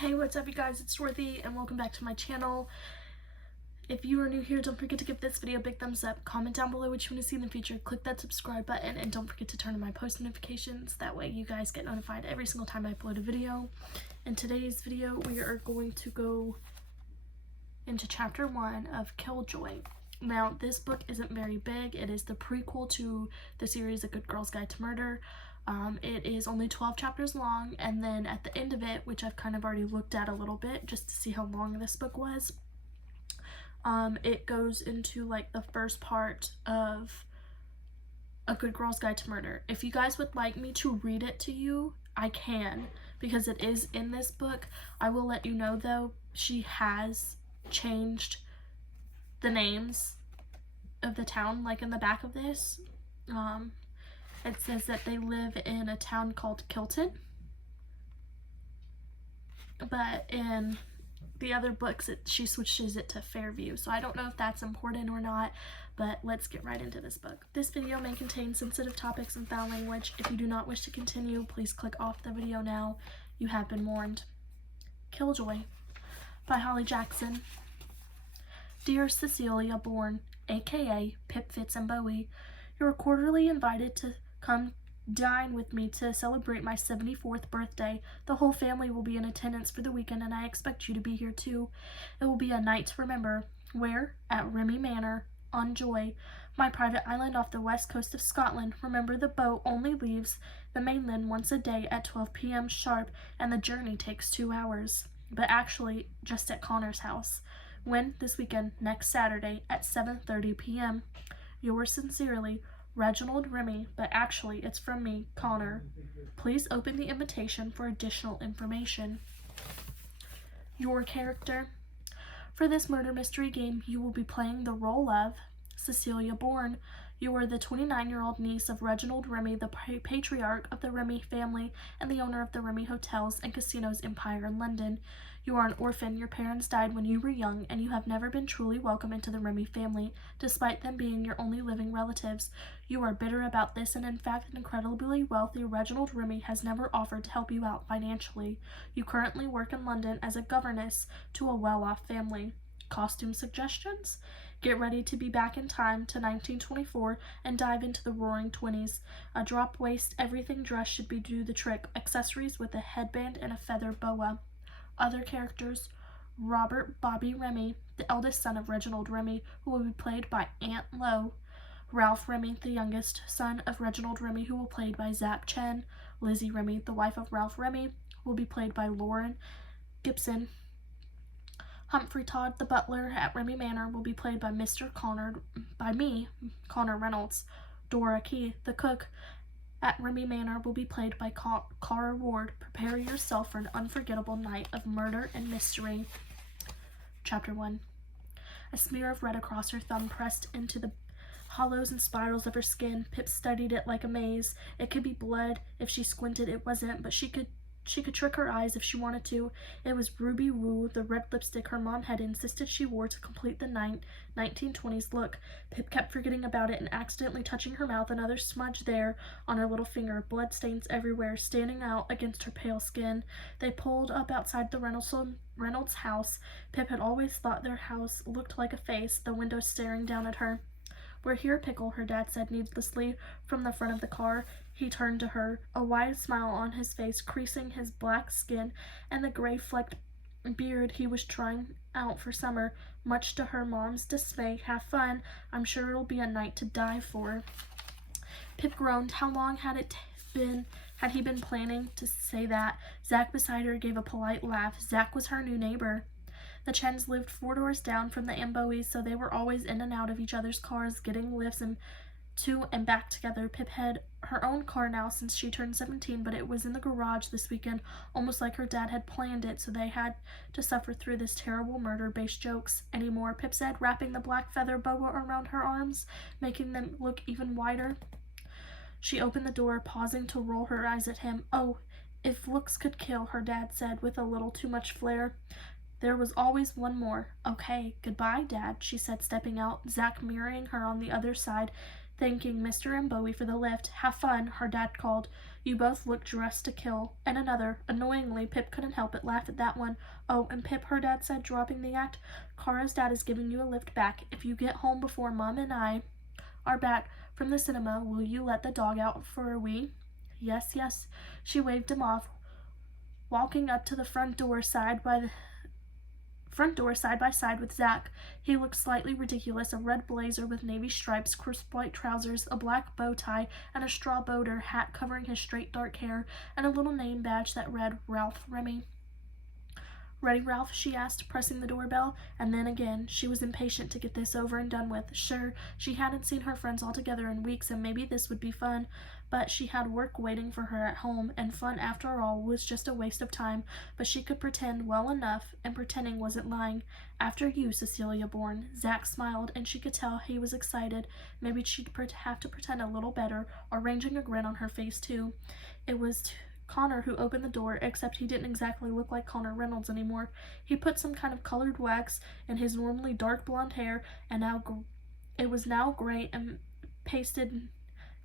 Hey, what's up you guys, it's Dorothy and welcome back to my channel. If you are new here, don't forget to give this video a big thumbs up, comment down below what you want to see in the future, click that subscribe button, and don't forget to turn on my post notifications. That way you guys get notified every single time I upload a video. In today's video, we are going to go into chapter 1 of Killjoy. Now, this book isn't very big. It is the prequel to the series A Good Girl's Guide to Murder. It is only 12 chapters long, and then at the end of it, which I've kind of already looked at a little bit just to see how long this book was, it goes into like the first part of A Good Girl's Guide to Murder. If you guys would like me to read it to you, I can, because it is in this book. I will let you know though, she has changed the names of the town, like in the back of this. It says that they live in a town called Kilton, but in the other books she switches it to Fairview, so I don't know if that's important or not, but let's get right into this book. This video may contain sensitive topics and foul language. If you do not wish to continue, please click off the video now. You have been warned. Killjoy by Holly Jackson. Dear Cecilia Bourne, aka Pip Fitz and Bowie, you are cordially invited to come dine with me to celebrate my 74th birthday. The whole family will be in attendance for the weekend, and I expect you to be here too. It will be a night to remember. Where? At Remy Manor, on Joy, my private island off the west coast of Scotland. Remember, the boat only leaves the mainland once a day at 12 p.m. sharp, and the journey takes 2 hours. But actually, just at Connor's house. When? This weekend, next Saturday at 7:30 p.m. Yours sincerely, Reginald Remy, but actually it's from me, Connor. Please open the invitation for additional information. Your character. For this murder mystery game, you will be playing the role of Cecilia Bourne. You are the 29-year-old niece of Reginald Remy, the patriarch of the Remy family and the owner of the Remy Hotels and Casinos empire in London. You are an orphan. Your parents died when you were young, and you have never been truly welcome into the Remy family, despite them being your only living relatives. You are bitter about this, and in fact, an incredibly wealthy Reginald Remy has never offered to help you out financially. You currently work in London as a governess to a well-off family. Costume suggestions? Get ready to be back in time to 1924 and dive into the roaring 20s. A drop waist everything dress should do the trick. Accessories with a headband and a feather boa. Other characters: Robert Bobby Remy, the eldest son of Reginald Remy, who will be played by Aunt Lo. Ralph Remy, the youngest son of Reginald Remy, who will be played by Zach Chen. Lizzie Remy, the wife of Ralph Remy, will be played by Lauren Gibson. Humphrey Todd, the butler at Remy Manor, will be played by me, Connor Reynolds. Dora Key, the cook at Remy Manor, will be played by Cara Ward. Prepare yourself for an unforgettable night of murder and mystery. Chapter 1. A smear of red across her thumb pressed into the hollows and spirals of her skin. Pip studied it like a maze. It could be blood. If she squinted, it wasn't, but she could trick her eyes if she wanted to. It was Ruby Woo, the red lipstick her mom had insisted she wore to complete the 1920s look. Pip kept forgetting about it and accidentally touching her mouth, another smudge there on her little finger, blood stains everywhere, standing out against her pale skin. They pulled up outside the Reynolds house. Pip had always thought their house looked like a face, the window staring down at her. "We're here, Pickle," her dad said needlessly from the front of the car. He turned to her, a wide smile on his face, creasing his black skin and the gray-flecked beard he was trying out for summer. Much to her mom's dismay. "Have fun. I'm sure it'll be a night to die for." Pip groaned. How long had he been planning to say that? Zach beside her gave a polite laugh. Zach was her new neighbor. The Chens lived 4 doors down from the Amboes, so they were always in and out of each other's cars, getting lifts and to and back together. Pip had her own car now since she turned 17, but it was in the garage this weekend, almost like her dad had planned it, so they had to suffer through this terrible murder-based jokes anymore, Pip said, wrapping the black feather boa around her arms, making them look even wider. She opened the door, pausing to roll her eyes at him. "Oh, if looks could kill," her dad said with a little too much flair. There was always one more. "Okay, goodbye, Dad," she said, stepping out, Zach mirroring her on the other side. thanking Mr. and Bowie for the lift. "Have fun," her dad called. "You both look dressed to kill." And another. Annoyingly, Pip couldn't help but laugh at that one. "Oh, and Pip," her dad said, dropping the act, "Kara's dad is giving you a lift back. If you get home before Mom and I are back from the cinema, will you let the dog out for a wee?" "Yes, yes." She waved him off, walking up to the front door side by side with Zach. He looked slightly ridiculous, a red blazer with navy stripes, crisp white trousers, a black bow tie, and a straw boater hat covering his straight dark hair, and a little name badge that read Ralph Remy. "Ready, Ralph?" she asked, pressing the doorbell. And then again, she was impatient to get this over and done with. Sure, she hadn't seen her friends all together in weeks, and maybe this would be fun, but she had work waiting for her at home, and fun, after all, was just a waste of time. But she could pretend well enough, and pretending wasn't lying. "After you, Cecilia Bourne." Zach smiled, and she could tell he was excited. Maybe she'd have to pretend a little better, arranging a grin on her face, too. It was Connor who opened the door, except he didn't exactly look like Connor Reynolds anymore. He put some kind of colored wax in his normally dark blonde hair, and it was now gray and pasted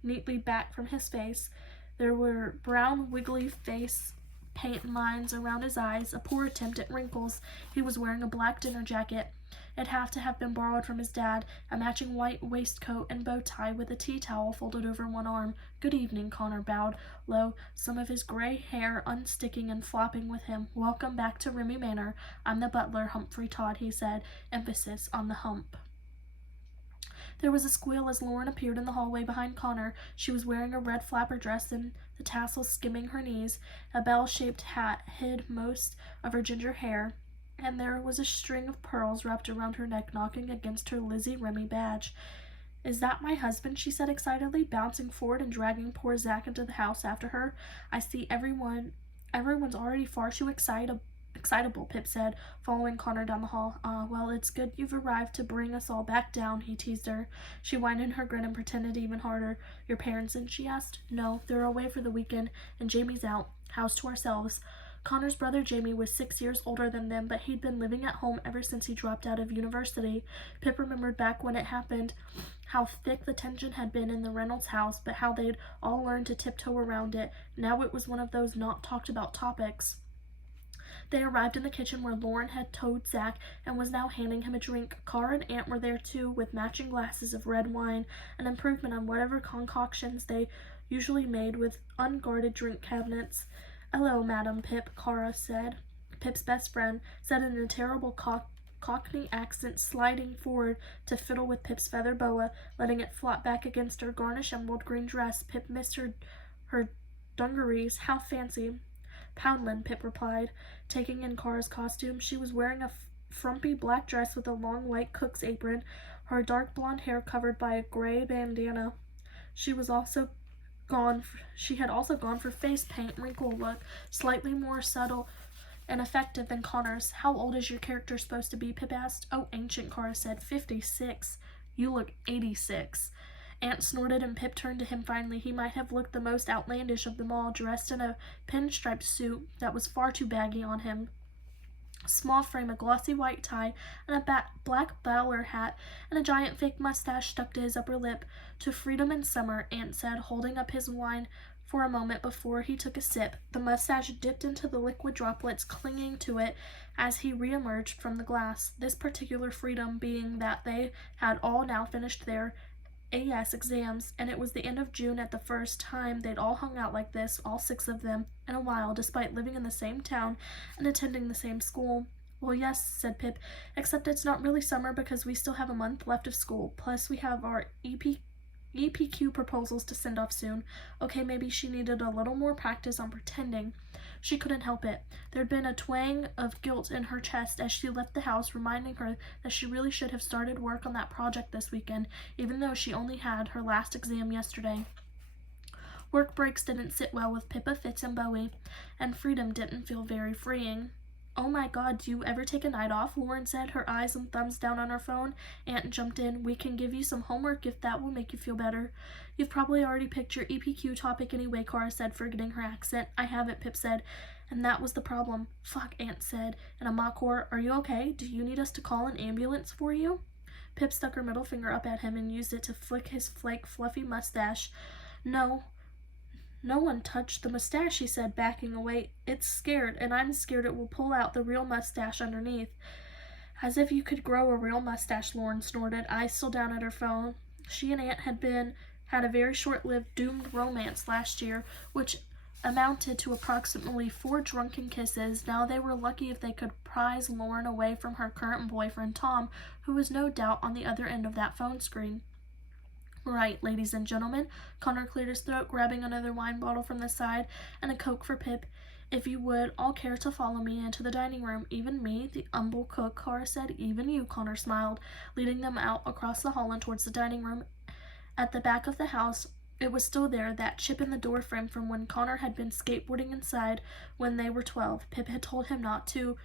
neatly back from his face. There were brown, wiggly face paint lines around his eyes, a poor attempt at wrinkles. He was wearing a black dinner jacket. It had to have been borrowed from his dad, a matching white waistcoat and bow tie with a tea towel folded over one arm. "Good evening," Connor bowed low, some of his gray hair unsticking and flopping with him. "Welcome back to Remy Manor. I'm the butler, Humphrey Todd," he said, emphasis on the hump. There was a squeal as Lauren appeared in the hallway behind Connor. She was wearing a red flapper dress and the tassels skimming her knees. A bell-shaped hat hid most of her ginger hair, and there was a string of pearls wrapped around her neck, knocking against her Lizzie Remy badge. "Is that my husband?" she said excitedly, bouncing forward and dragging poor Zach into the house after her. "I see everyone's already far too excitable," Pip said, following Connor down the hall. "Ah, well, it's good you've arrived to bring us all back down," he teased her. She whined in her grin and pretended even harder. "Your parents in?" she asked. "No, they're away for the weekend, and Jamie's out. House to ourselves." Connor's brother Jamie was 6 years older than them, but he'd been living at home ever since he dropped out of university. Pip remembered back when it happened, how thick the tension had been in the Reynolds house, but how they'd all learned to tiptoe around it. Now it was one of those not talked about topics. They arrived in the kitchen where Lauren had towed Zach and was now handing him a drink. Cara and Aunt were there too, with matching glasses of red wine, an improvement on whatever concoctions they usually made with unguarded drink cabinets. "Hello, Madam Pip," Cara said. Pip's best friend said in a terrible Cockney accent, sliding forward to fiddle with Pip's feather boa, letting it flop back against her garnish emerald green dress. Pip missed her dungarees. "How fancy." "Poundland," Pip replied, taking in Cara's costume. She was wearing a frumpy black dress with a long white cook's apron, her dark blonde hair covered by a gray bandana. She had also gone for face paint wrinkle look, slightly more subtle and effective than Connor's. "How old is your character supposed to be?" Pip asked. "Oh, ancient," Cara said. 56. "You look 86. Aunt snorted, and Pip turned to him finally. He might have looked the most outlandish of them all, dressed in a pinstriped suit that was far too baggy on him, small frame, a glossy white tie, and a black bowler hat, and a giant fake mustache stuck to his upper lip. "To freedom and summer," Aunt said, holding up his wine for a moment before he took a sip. The mustache dipped into the liquid droplets clinging to it as he re-emerged from the glass. This particular freedom being that they had all now finished their AS exams, and it was the end of June at the first time they'd all hung out like this, all 6 of them, in a while, despite living in the same town and attending the same school. "Well, yes," said Pip, "except it's not really summer because we still have a month left of school, plus we have our EPQ proposals to send off soon." Okay, maybe she needed a little more practice on pretending. She couldn't help it. There'd been a twang of guilt in her chest as she left the house, reminding her that she really should have started work on that project this weekend, even though she only had her last exam yesterday. Work breaks didn't sit well with Pippa, Fitz, and Bowie, and freedom didn't feel very freeing. "Oh my God, do you ever take a night off?" Lauren said, her eyes and thumbs down on her phone. Aunt jumped in. "We can give you some homework if that will make you feel better." "You've probably already picked your EPQ topic anyway," Cara said, forgetting her accent. "I haven't," Pip said, and that was the problem. "Fuck," Aunt said in a mock horror. "Are you okay? Do you need us to call an ambulance for you?" Pip stuck her middle finger up at him and used it to flick his fluffy mustache. No, no one touched the mustache, he said, backing away. It's scared, and I'm scared it will pull out the real mustache underneath. As if you could grow a real mustache, Lauren snorted, eyes still down at her phone. She and Aunt had a very short-lived doomed romance last year, which amounted to approximately 4 drunken kisses. Now they were lucky if they could prize Lauren away from her current boyfriend, Tom, who was no doubt on the other end of that phone screen. Right, ladies and gentlemen, Connor cleared his throat, grabbing another wine bottle from the side and a Coke for Pip. If you would all care to follow me into the dining room. Even me, the humble cook, Cora said. Even you, Connor smiled, leading them out across the hall and towards the dining room. At the back of the house, it was still there, that chip in the doorframe from when Connor had been skateboarding inside when they were 12. Pip had told him not to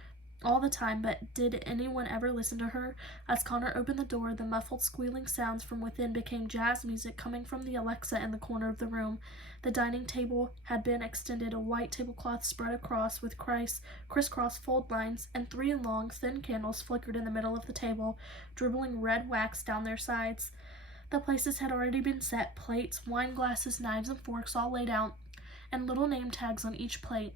all the time, but did anyone ever listen to her? As Connor opened the door, the muffled squealing sounds from within became jazz music coming from the Alexa in the corner of the room. The dining table had been extended, a white tablecloth spread across with crisscross fold lines, and 3 long, thin candles flickered in the middle of the table, dribbling red wax down their sides. The places had already been set, plates, wine glasses, knives, and forks all laid out, and little name tags on each plate.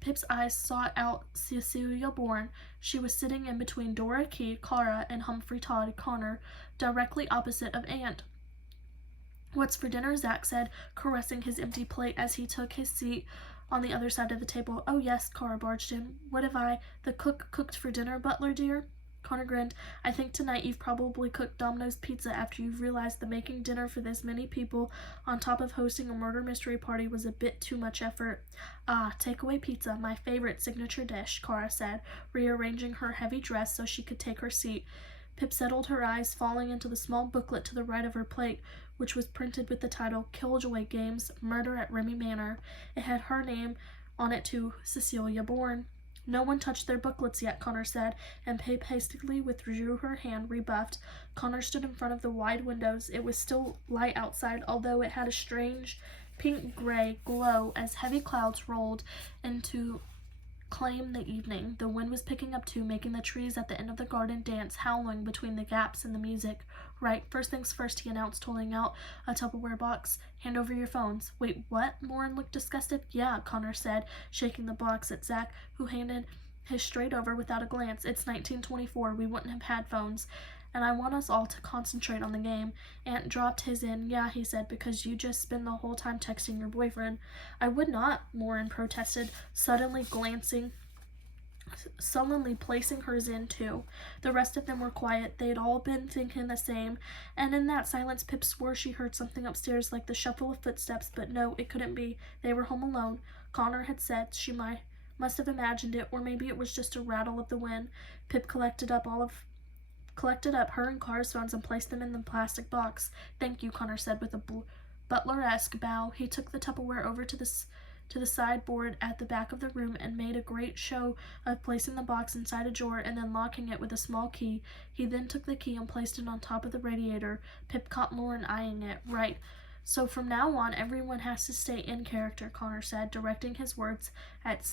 Pip's eyes sought out Cecilia Bourne. She was sitting in between Dora Key, Clara, and Humphrey Todd Connor, directly opposite of Aunt. What's for dinner? Zach said, caressing his empty plate as he took his seat on the other side of the table. Oh yes, Cora barged in. What have the cook cooked for dinner, Butler dear? Connor grinned. I think tonight you've probably cooked Domino's pizza after you've realized that making dinner for this many people on top of hosting a murder mystery party was a bit too much effort. Ah, takeaway pizza, my favorite signature dish, Cora said, rearranging her heavy dress so she could take her seat. Pip settled her eyes, falling into the small booklet to the right of her plate, which was printed with the title Killjoy Games, Murder at Remy Manor. It had her name on it too, Cecilia Bourne. No one touched their booklets yet, Connor said, and Pip hastily withdrew her hand, rebuffed. Connor stood in front of the wide windows. It was still light outside, although it had a strange pink-gray glow as heavy clouds rolled in to claim the evening. The wind was picking up too, making the trees at the end of the garden dance, howling between the gaps in the music. Right, first things first, he announced, holding out a Tupperware box. Hand over your phones. Wait, what? Lauren looked disgusted. Yeah, Connor said, shaking the box at Zach, who handed his straight over without a glance. It's 1924. We wouldn't have had phones. And I want us all to concentrate on the game. Aunt dropped his in. Yeah, he said, because you just spend the whole time texting your boyfriend. I would not, Lauren protested, sullenly placing hers in too. The rest of them were quiet. They'd all been thinking the same, and in that silence Pip swore she heard something upstairs like the shuffle of footsteps, but no, it couldn't be. They were home alone. Connor had said she must have imagined it, or maybe it was just a rattle of the wind. Pip collected up her and Cara's phones and placed them in the plastic box. Thank you, Connor said with a butler-esque bow. He took the Tupperware over to the sideboard at the back of the room and made a great show of placing the box inside a drawer and then locking it with a small key. He then took the key and placed it on top of the radiator. Pip caught Lauren eyeing it. Right. So from now on, everyone has to stay in character, Connor said, directing his words at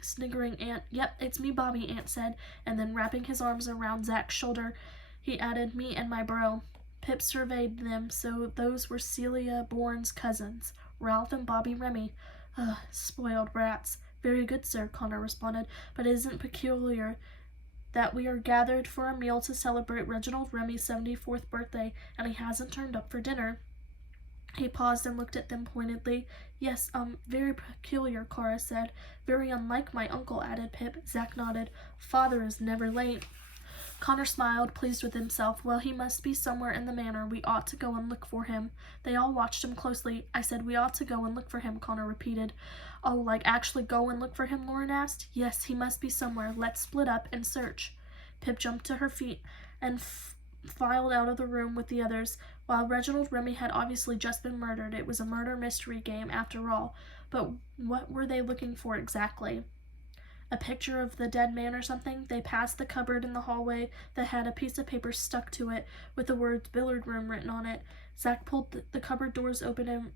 sniggering Aunt. Yep, it's me, Bobby, Aunt said, and then wrapping his arms around Zach's shoulder, he added, me and my bro. Pip surveyed them, so those were Celia Bourne's cousins, Ralph and Bobby Remy. Ugh, spoiled brats. Very good, sir, Connor responded, but it isn't peculiar that we are gathered for a meal to celebrate Reginald Remy's 74th birthday, and he hasn't turned up for dinner. He paused and looked at them pointedly. Yes, very peculiar, Cora said. Very unlike my uncle, added Pip. Zach nodded. Father is never late. Connor smiled, pleased with himself. Well, he must be somewhere in the manor. We ought to go and look for him. They all watched him closely. I said we ought to go and look for him, Connor repeated. Oh, like actually go and look for him, Lauren asked. Yes, he must be somewhere. Let's split up and search. Pip jumped to her feet and filed out of the room with the others. While Reginald Remy had obviously just been murdered, it was a murder mystery game after all. But what were they looking for exactly? A picture of the dead man or something? They passed the cupboard in the hallway that had a piece of paper stuck to it with the words billiard room written on it. Zach pulled the cupboard doors open and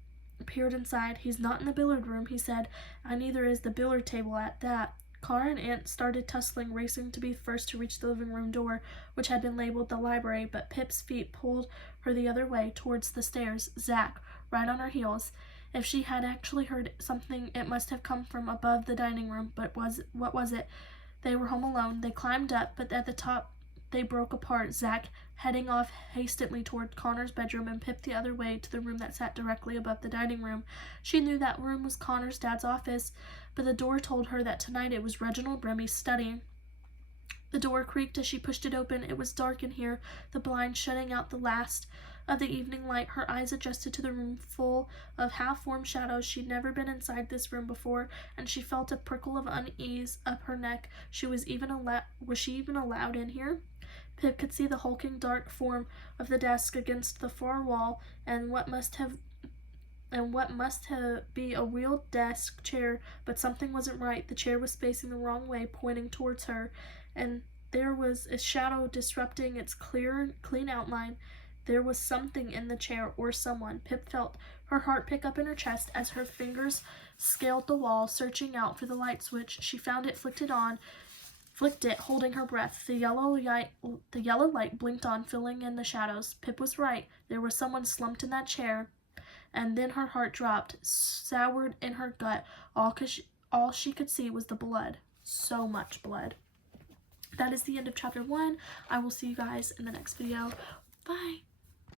peered inside. He's not in the billiard room, he said, and neither is the billiard table at that. Cara and Aunt started tussling, racing to be first to reach the living room door, which had been labeled the library, but Pip's feet pulled her the other way, towards the stairs, Zach right on her heels. If she had actually heard something, it must have come from above the dining room, but what was it? They were home alone. They climbed up, but at the top they broke apart, Zach heading off hastily toward Connor's bedroom and Pip the other way to the room that sat directly above the dining room. She knew that room was Connor's dad's office, but the door told her that tonight it was Reginald Bremmy's study. The door creaked as she pushed it open. It was dark in here, the blinds shutting out the last of the evening light. Her eyes adjusted to the room full of half-formed shadows. She'd never been inside this room before, and she felt a prickle of unease up her neck. Was she even allowed in here? Pip could see the hulking dark form of the desk against the far wall, and what must have be a real desk chair, but something wasn't right. The chair was facing the wrong way, pointing towards her, and there was a shadow disrupting its clean outline. There was something in the chair, or someone. Pip felt her heart pick up in her chest as her fingers scaled the wall, searching out for the light switch. She found it, flicked it, holding her breath. The yellow light blinked on, filling in the shadows. Pip was right. There was someone slumped in that chair. And then her heart dropped, soured in her gut. All she could see was the blood. So much blood. That is the end of chapter 1. I will see you guys in the next video. Bye.